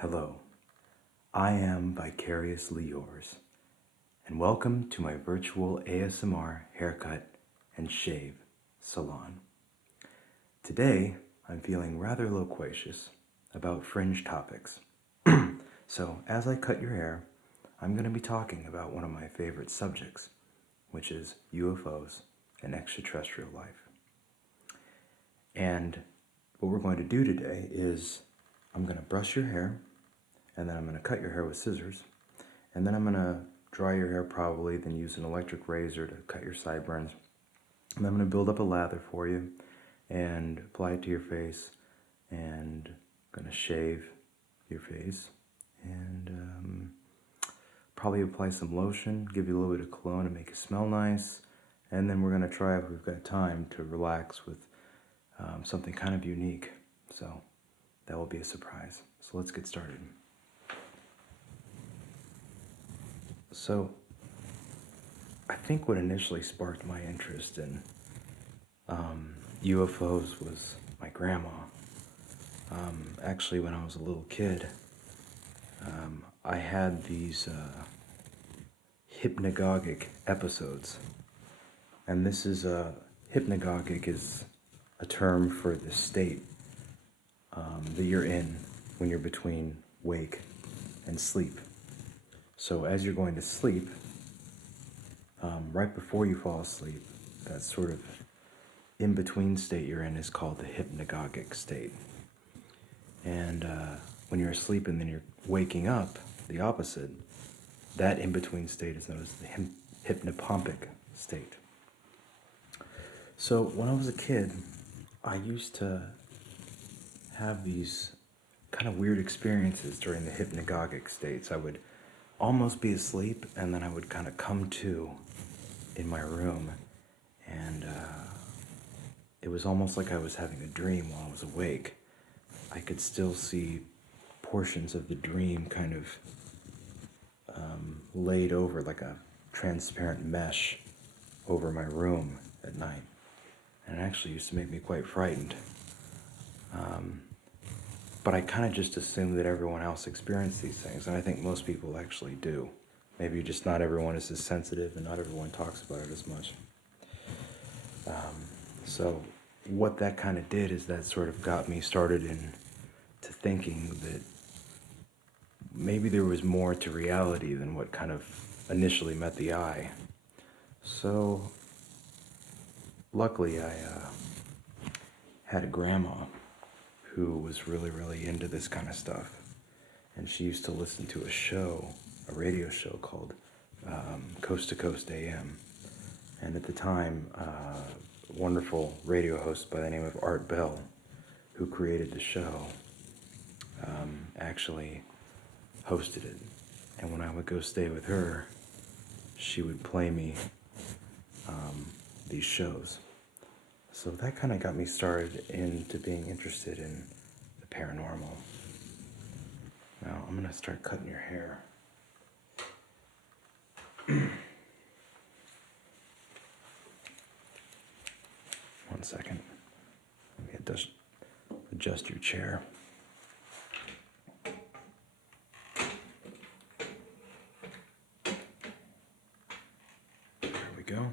Hello, I am Vicariously yours, and welcome to my virtual ASMR haircut and shave salon. Today, I'm feeling rather loquacious about fringe topics. So, as I cut your hair, I'm going to be talking about one of my favorite subjects, which is UFOs and extraterrestrial life. And what we're going to do today is I'm going to brush your hair, and then I'm going to cut your hair with scissors, and then I'm going to dry your hair probably, then use an electric razor to cut your sideburns. And I'm going to build up a lather for you and apply it to your face, and I'm going to shave your face, and probably apply some lotion, give you a little bit of cologne to make it smell nice, and then we're going to try, if we've got time, to relax with something kind of unique. So that will be a surprise. So let's get started. So I think what initially sparked my interest in UFOs was my grandma. Actually, when I was a little kid, I had these hypnagogic episodes. And this is hypnagogic is a term for the state that you're in when you're between wake and sleep. So as you're going to sleep, right before you fall asleep, that sort of in-between state you're in is called the hypnagogic state. And when you're asleep and then you're waking up, the opposite, that in-between state is known as the hypnopompic state. So when I was a kid, I used to have these kind of weird experiences during the hypnagogic states. I would almost be asleep, and then I would kind of come to in my room, and it was almost like I was having a dream while I was awake. I could still see portions of the dream kind of laid over like a transparent mesh over my room at night, and it actually used to make me quite frightened. But I kind of just assumed that everyone else experienced these things, and I think most people actually do. Maybe just not everyone is as sensitive, and not everyone talks about it as much. So what that kind of did is that sort of got me started into thinking that maybe there was more to reality than what kind of initially met the eye. So luckily I had a grandma who was really, really into this kind of stuff. And she used to listen to a radio show called Coast to Coast AM. And at the time, a wonderful radio host by the name of Art Bell, who created the show, actually hosted it. And when I would go stay with her, she would play me these shows. So that kind of got me started into being interested in the paranormal. Now I'm going to start cutting your hair. One second. Let me adjust your chair. There we go.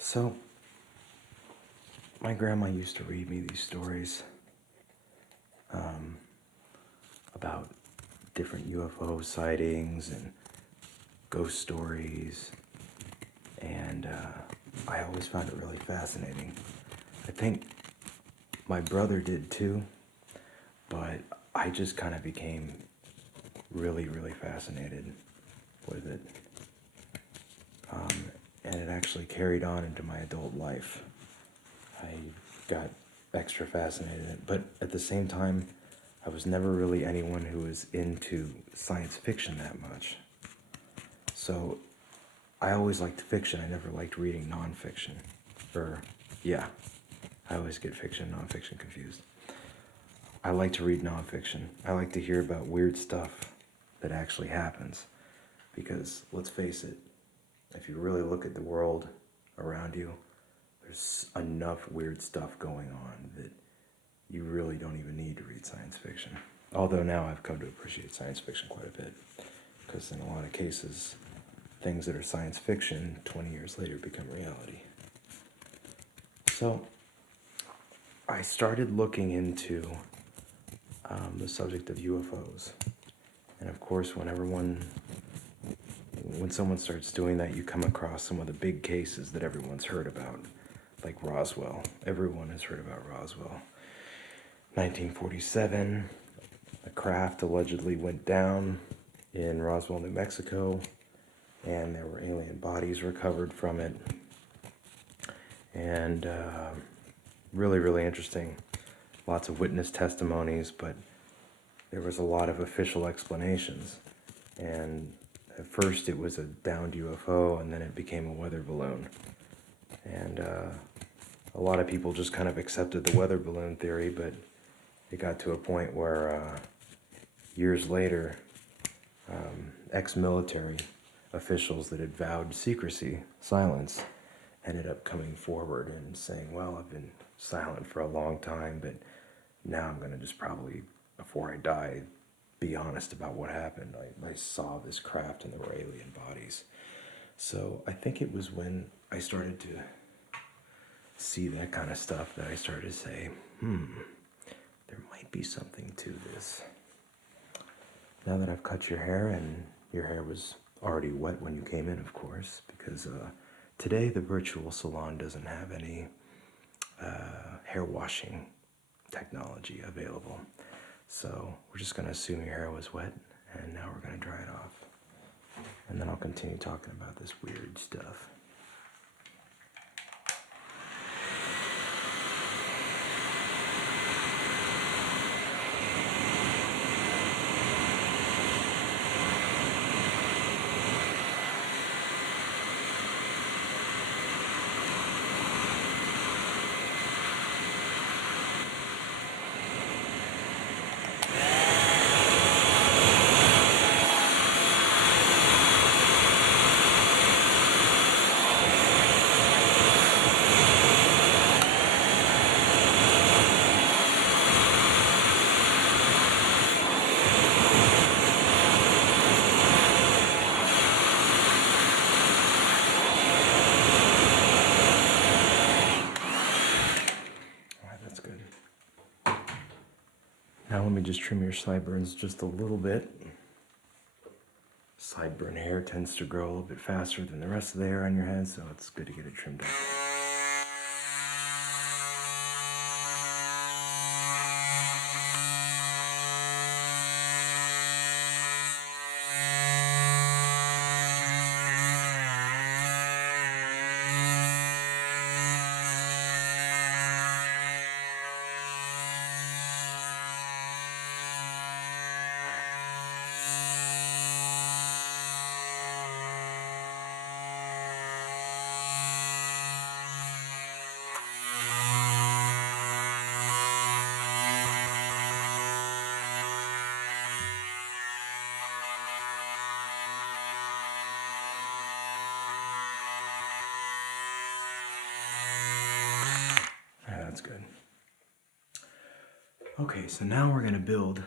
So, my grandma used to read me these stories about different UFO sightings and ghost stories, and I always found it really fascinating. I think my brother did too, but I just kind of became really, really fascinated with it. And it actually carried on into my adult life. I got extra fascinated in it, but at the same time, I was never really anyone who was into science fiction that much. So I always liked fiction. I never liked reading nonfiction. I always get fiction and nonfiction confused. I like to read nonfiction. I like to hear about weird stuff that actually happens. Because, let's face it, if you really look at the world around you, there's enough weird stuff going on that you really don't even need to read science fiction. Although now I've come to appreciate science fiction quite a bit, because in a lot of cases, things that are science fiction 20 years later become reality. So I started looking into the subject of UFOs. And of course, when someone starts doing that, you come across some of the big cases that everyone's heard about, like Roswell. Everyone has heard about Roswell. 1947, a craft allegedly went down in Roswell, New Mexico, and there were alien bodies recovered from it. And really, really interesting. Lots of witness testimonies, but there was a lot of official explanations. And at first it was a downed UFO, and then it became a weather balloon. And a lot of people just kind of accepted the weather balloon theory, but it got to a point where years later, ex-military officials that had vowed secrecy, silence, ended up coming forward and saying, well, I've been silent for a long time, but now I'm going to just probably, before I die, be honest about what happened. I saw this craft and there were alien bodies. So I think it was when I started to see that kind of stuff that I started to say, there might be something to this. Now that I've cut your hair, and your hair was already wet when you came in, of course, because today the virtual salon doesn't have any hair washing technology available. So we're just going to assume your hair was wet, and now we're going to dry it off. And then I'll continue talking about this weird stuff. Now let me just trim your sideburns just a little bit. Sideburn hair tends to grow a little bit faster than the rest of the hair on your head, so it's good to get it trimmed up. That's good. Okay, so now we're going to build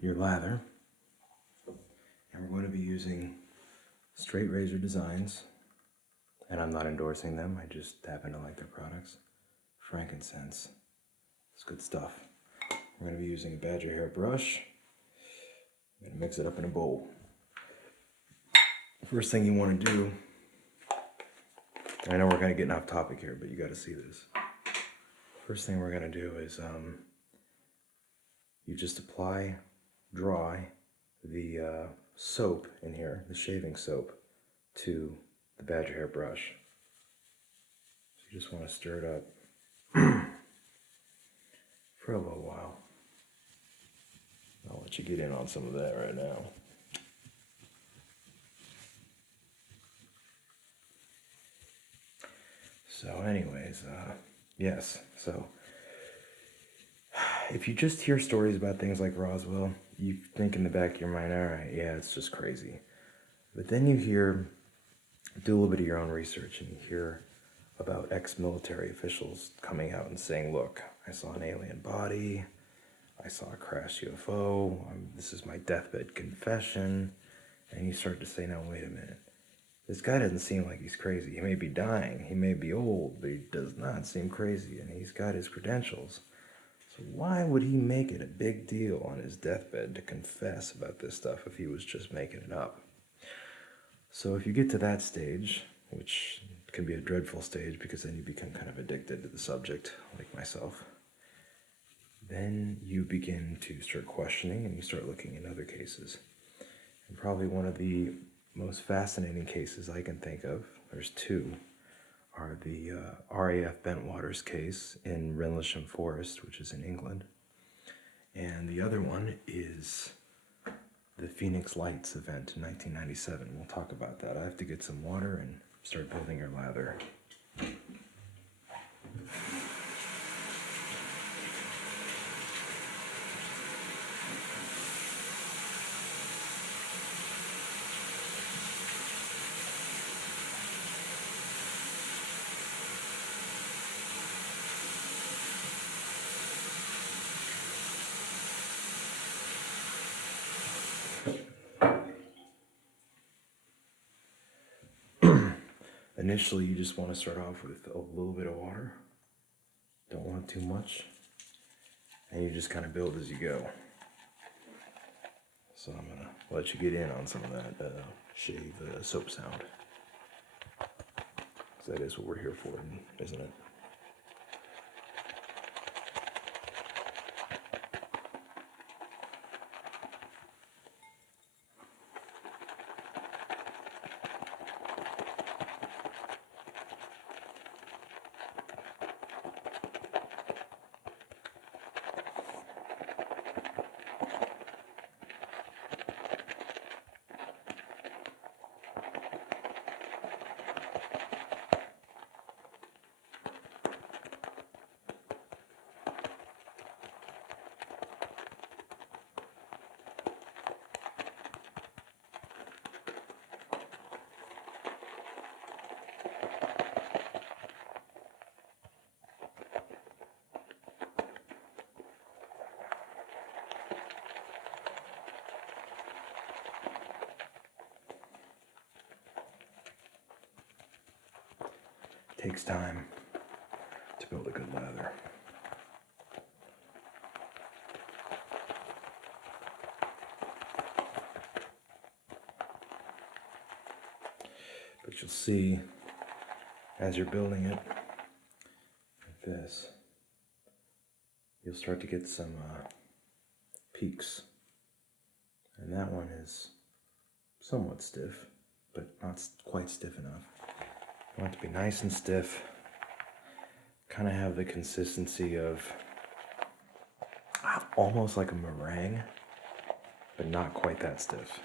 your lather, and we're going to be using Straight Razor Designs, and I'm not endorsing them, I just happen to like their products. Frankincense, it's good stuff. We're going to be using a badger hair brush. I'm going to mix it up in a bowl. First thing you want to do, I know we're kind of getting off topic here, but you got to see this. First thing we're going to do is you just apply dry the soap in here, the shaving soap, to the badger hair brush. So you just want to stir it up for a little while. I'll let you get in on some of that right now. So anyways, yes, so if you just hear stories about things like Roswell, you think in the back of your mind, all right, yeah, it's just crazy. But then you do a little bit of your own research, and you hear about ex-military officials coming out and saying, look, I saw an alien body, I saw a crashed UFO. This is my deathbed confession. And you start to say, no, wait a minute. This guy doesn't seem like he's crazy. He may be dying. He may be old, but he does not seem crazy. And he's got his credentials. So why would he make it a big deal on his deathbed to confess about this stuff if he was just making it up? So if you get to that stage, which can be a dreadful stage because then you become kind of addicted to the subject, like myself, then you begin to start questioning and you start looking at other cases. And probably one of the most fascinating cases I can think of, there's two, are the RAF Bentwaters case in Rendlesham Forest, which is in England. And the other one is the Phoenix Lights event in 1997. We'll talk about that. I have to get some water and start building your lather. Initially, you just want to start off with a little bit of water. Don't want too much. And you just kind of build as you go. So I'm going to let you get in on some of that shave soap sound. So that is what we're here for, isn't it? Takes time to build a good lather. But you'll see as you're building it like this, you'll start to get some peaks. And that one is somewhat stiff, but not quite stiff enough. You want it to be nice and stiff, kind of have the consistency of almost like a meringue, but not quite that stiff.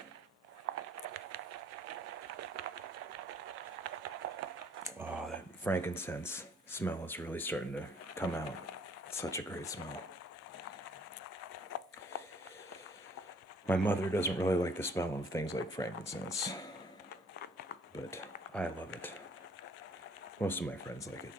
Oh, that frankincense smell is really starting to come out. It's such a great smell. My mother doesn't really like the smell of things like frankincense, but I love it. Most of my friends like it.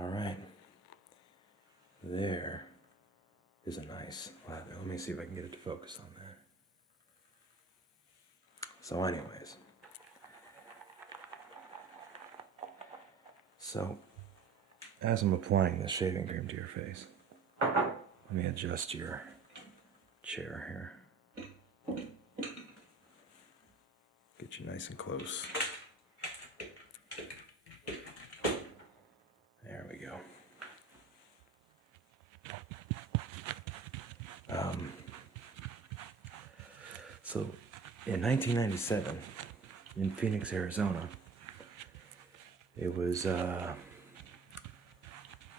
All right. There is a nice lather. Let me see if I can get it to focus on that. So anyways, as I'm applying this shaving cream to your face, let me adjust your chair here. Get you nice and close. There we go. So in 1997, in Phoenix, Arizona, it was,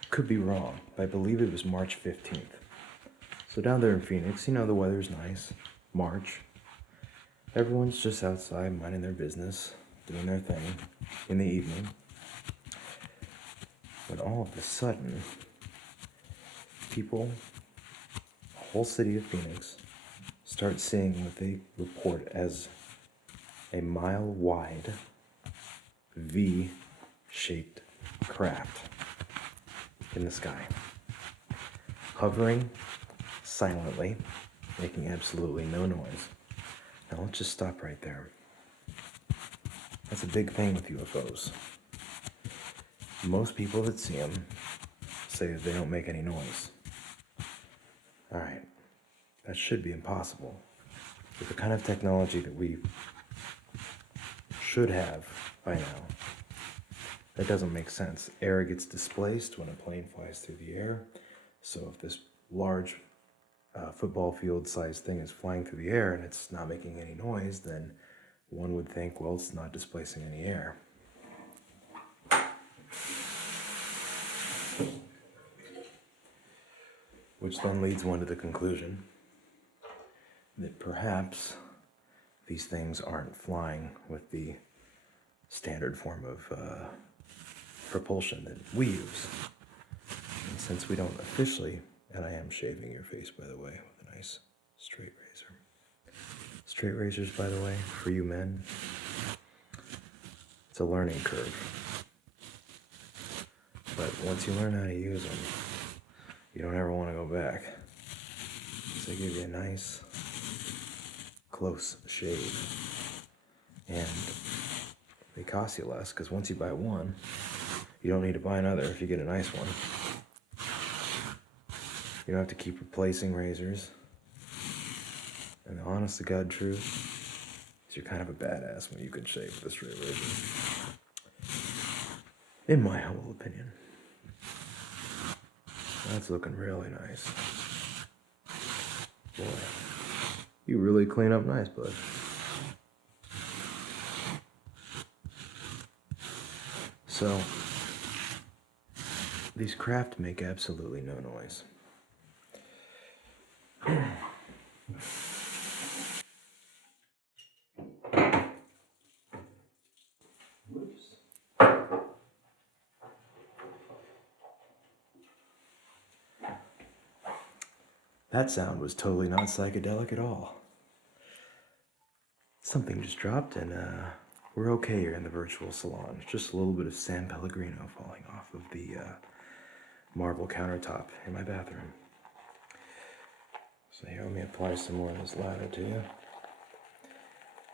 could be wrong, but I believe it was March 15th. So down there in Phoenix, you know, the weather's nice, March. Everyone's just outside minding their business. doing their thing in the evening, when all of a sudden, people, the whole city of Phoenix, start seeing what they report as a mile-wide V-shaped craft in the sky, hovering silently, making absolutely no noise. Now let's just stop right there. That's a big thing with UFOs. Most people that see them say that they don't make any noise. Alright, that should be impossible. With the kind of technology that we should have by now, that doesn't make sense. Air gets displaced when a plane flies through the air. So if this large football field sized thing is flying through the air and it's not making any noise, then one would think, well, it's not displacing any air. Which then leads one to the conclusion that perhaps these things aren't flying with the standard form of propulsion that we use. And since we don't officially, and I am shaving your face, by the way, with a nice straight razor. Straight razors, by the way, for you men, it's a learning curve. But once you learn how to use them, you don't ever want to go back. So they give you a nice, close shave. And they cost you less, because once you buy one, you don't need to buy another if you get a nice one. You don't have to keep replacing razors. And the honest to God truth is you're kind of a badass when you can shave with a straight razor. In my humble opinion. That's looking really nice. Boy, you really clean up nice, bud. So, these craft make absolutely no noise. That sound was totally not psychedelic at all. Something just dropped and we're okay here in the virtual salon. Just a little bit of San Pellegrino falling off of the marble countertop in my bathroom. So here, let me apply some more of this lather to you.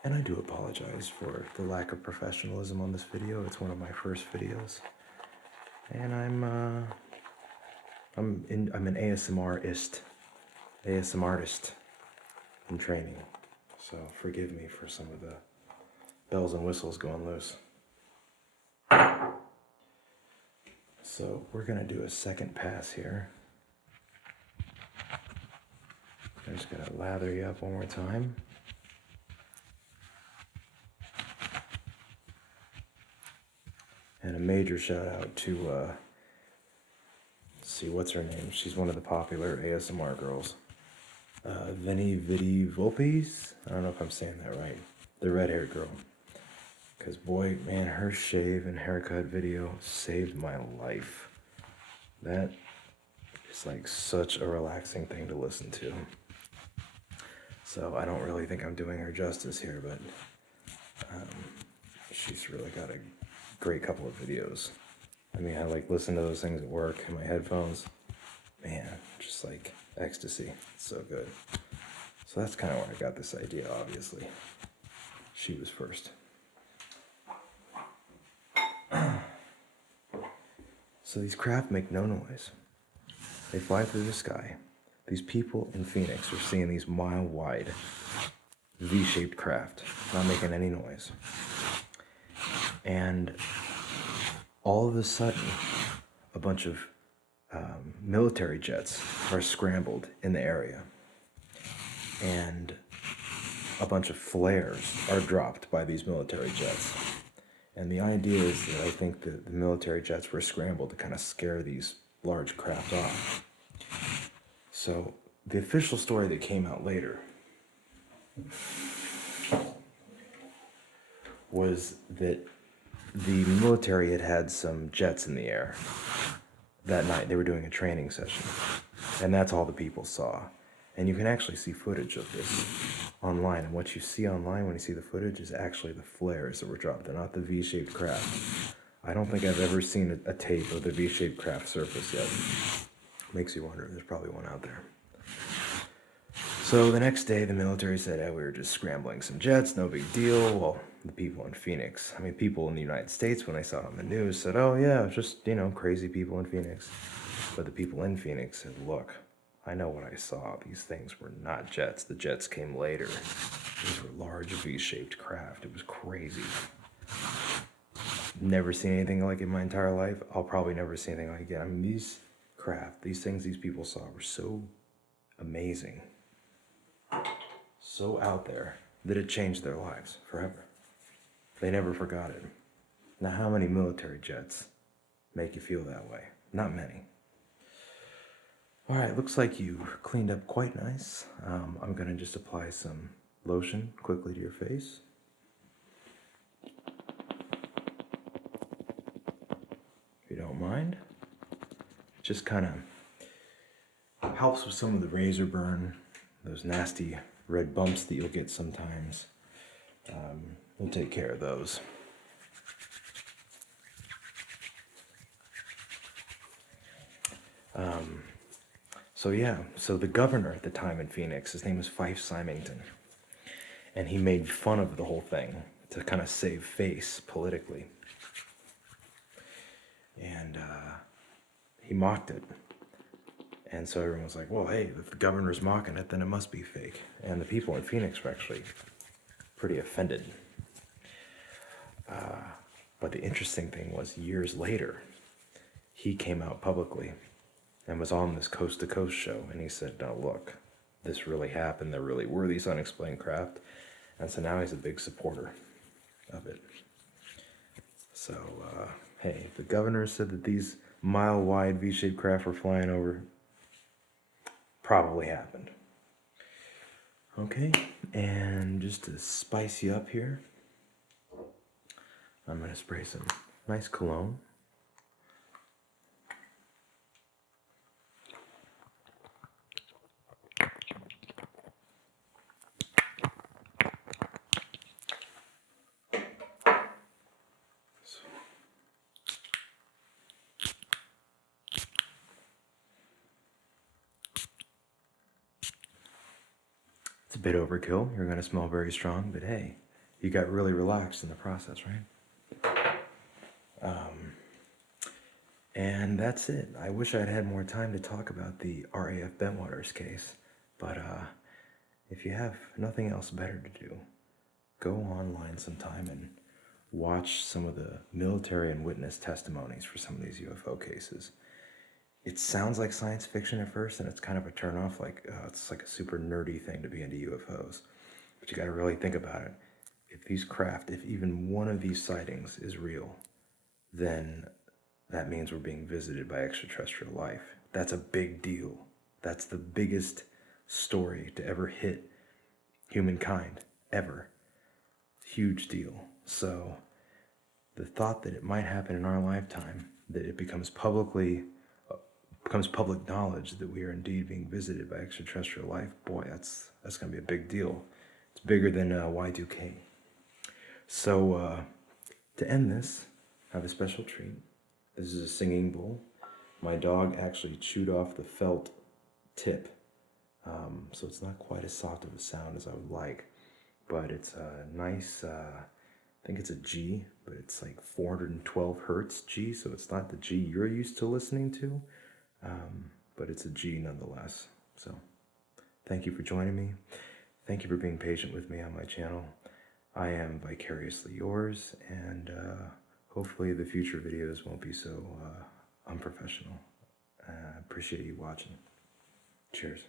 And I do apologize for the lack of professionalism on this video. It's one of my first videos. And I'm an ASMR-ist. ASMR artist in training, so forgive me for some of the bells and whistles going loose. So we're gonna do a second pass here. I'm just gonna lather you up one more time. And a major shout out to, let's see, what's her name? She's one of the popular ASMR girls. Vidi Volpes? I don't know if I'm saying that right. The red-haired girl. Because boy, man, her shave and haircut video saved my life. That is like such a relaxing thing to listen to. So I don't really think I'm doing her justice here, but she's really got a great couple of videos. I mean, I like listen to those things at work in my headphones. Man, just like ecstasy. It's so good. So that's kind of where I got this idea, obviously. She was first. So these craft make no noise. They fly through the sky. These people in Phoenix are seeing these mile-wide V-shaped craft, not making any noise. And all of a sudden, a bunch of military jets are scrambled in the area. And a bunch of flares are dropped by these military jets. And the idea is that I think that the military jets were scrambled to kind of scare these large craft off. So the official story that came out later was that the military had some jets in the air that night. They were doing a training session, and that's all the people saw. And you can actually see footage of this online, and what you see online when you see the footage is actually the flares that were dropped. They're not the V-shaped craft. I don't think I've ever seen a tape of the V-shaped craft surface yet. Makes you wonder. There's probably one out there. So the next day, the military said, we were just scrambling some jets, no big deal. Well, the people in Phoenix, people in the United States, when I saw it on the news, said, oh yeah, just, crazy people in Phoenix. But the people in Phoenix said, look, I know what I saw. These things were not jets. The jets came later. These were large V-shaped craft. It was crazy. Never seen anything like it in my entire life. I'll probably never see anything like it again. These craft, these things these people saw were so amazing, so out there, that it changed their lives forever. They never forgot it. Now, how many military jets make you feel that way? Not many. All right, looks like you cleaned up quite nice. I'm gonna just apply some lotion quickly to your face. If you don't mind. Just kind of helps with some of the razor burn, those nasty red bumps that you'll get sometimes. We'll take care of those. So the governor at the time in Phoenix, his name was Fife Symington, and he made fun of the whole thing to kind of save face politically. And he mocked it. And so everyone was like, well, hey, if the governor's mocking it, then it must be fake. And the people in Phoenix were actually pretty offended. But the interesting thing was, years later, he came out publicly and was on this Coast to Coast show. And he said, no, look, this really happened. There really were these unexplained craft. And so now he's a big supporter of it. So, hey, if the governor said that these mile-wide V-shaped craft were flying over, probably happened. Okay, and just to spice you up here, I'm going to spray some nice cologne. It's a bit overkill. You're going to smell very strong, but hey, you got really relaxed in the process, right? And that's it. I wish I'd had more time to talk about the RAF Bentwaters case, but if you have nothing else better to do, go online sometime and watch some of the military and witness testimonies for some of these UFO cases. It sounds like science fiction at first, and it's kind of a turnoff, it's like a super nerdy thing to be into UFOs. But you got to really think about it. If these craft, if even one of these sightings is real, then that means we're being visited by extraterrestrial life. That's a big deal. That's the biggest story to ever hit humankind, ever. Huge deal. So the thought that it might happen in our lifetime, that it becomes public knowledge that we are indeed being visited by extraterrestrial life, boy, that's going to be a big deal. It's bigger than Y2K. So to end this, I have a special treat. This is a singing bowl. My dog actually chewed off the felt tip, so it's not quite as soft of a sound as I would like, but it's a nice, I think it's a G, but it's like 412 hertz G, so it's not the G you're used to listening to, but it's a G nonetheless. So thank you for joining me. Thank you for being patient with me on my channel. I am Vicariously yours, and hopefully the future videos won't be so unprofessional. I appreciate you watching. Cheers.